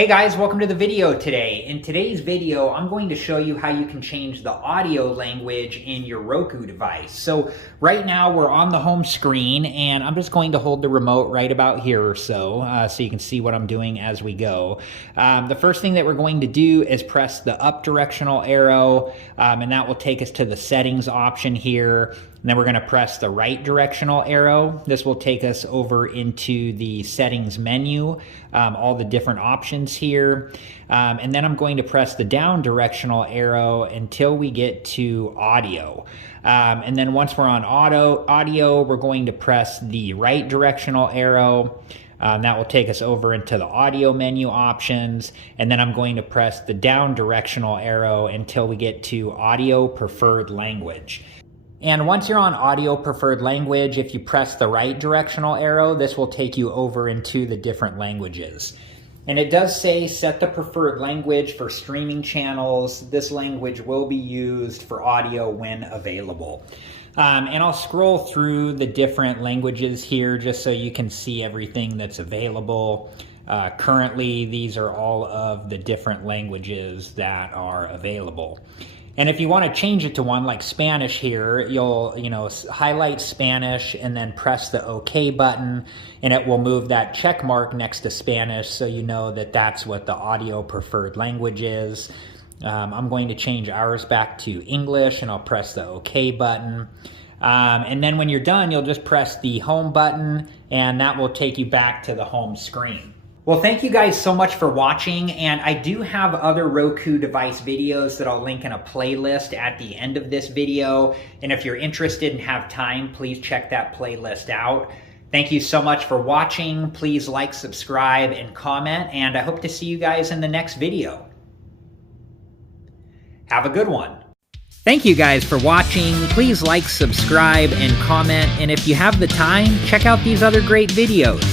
Hey guys, welcome to the video today. In today's video, I'm going to show you how you can change the audio language in your Roku device. So right now we're on the home screen and I'm just going to hold the remote right about here or so, so you can see what I'm doing as we go. The first thing that we're going to do is press the up directional arrow, and that will take us to the settings option here. And then we're going to press the right directional arrow. This will take us over into the settings menu, all the different options here. And then I'm going to press the down directional arrow until we get to audio. And then once we're on audio, we're going to press the right directional arrow. That will take us over into the audio menu options. And then I'm going to press the down directional arrow until we get to audio preferred language. And once you're on audio preferred language, if you press the right directional arrow, this will take you over into the different languages. And it does say set the preferred language for streaming channels. This language will be used for audio when available. And I'll scroll through the different languages here just so you can see everything that's available. Currently, these are all of the different languages that are available. And if you want to change it to one like Spanish here, you'll highlight Spanish and then press the OK button, and it will move that check mark next to Spanish so you know that that's what the audio preferred language is. I'm going to change ours back to English, and I'll press the OK button. And then when you're done, you'll just press the home button, and that will take you back to the home screen. Well, thank you guys so much for watching, and I do have other Roku device videos that I'll link in a playlist at the end of this video, and if you're interested and have time, please check that playlist out. Thank you so much for watching. Please like, subscribe, and comment, and I hope to see you guys in the next video. Have a good one. Thank you guys for watching. Please like, subscribe, and comment, and if you have the time, check out these other great videos.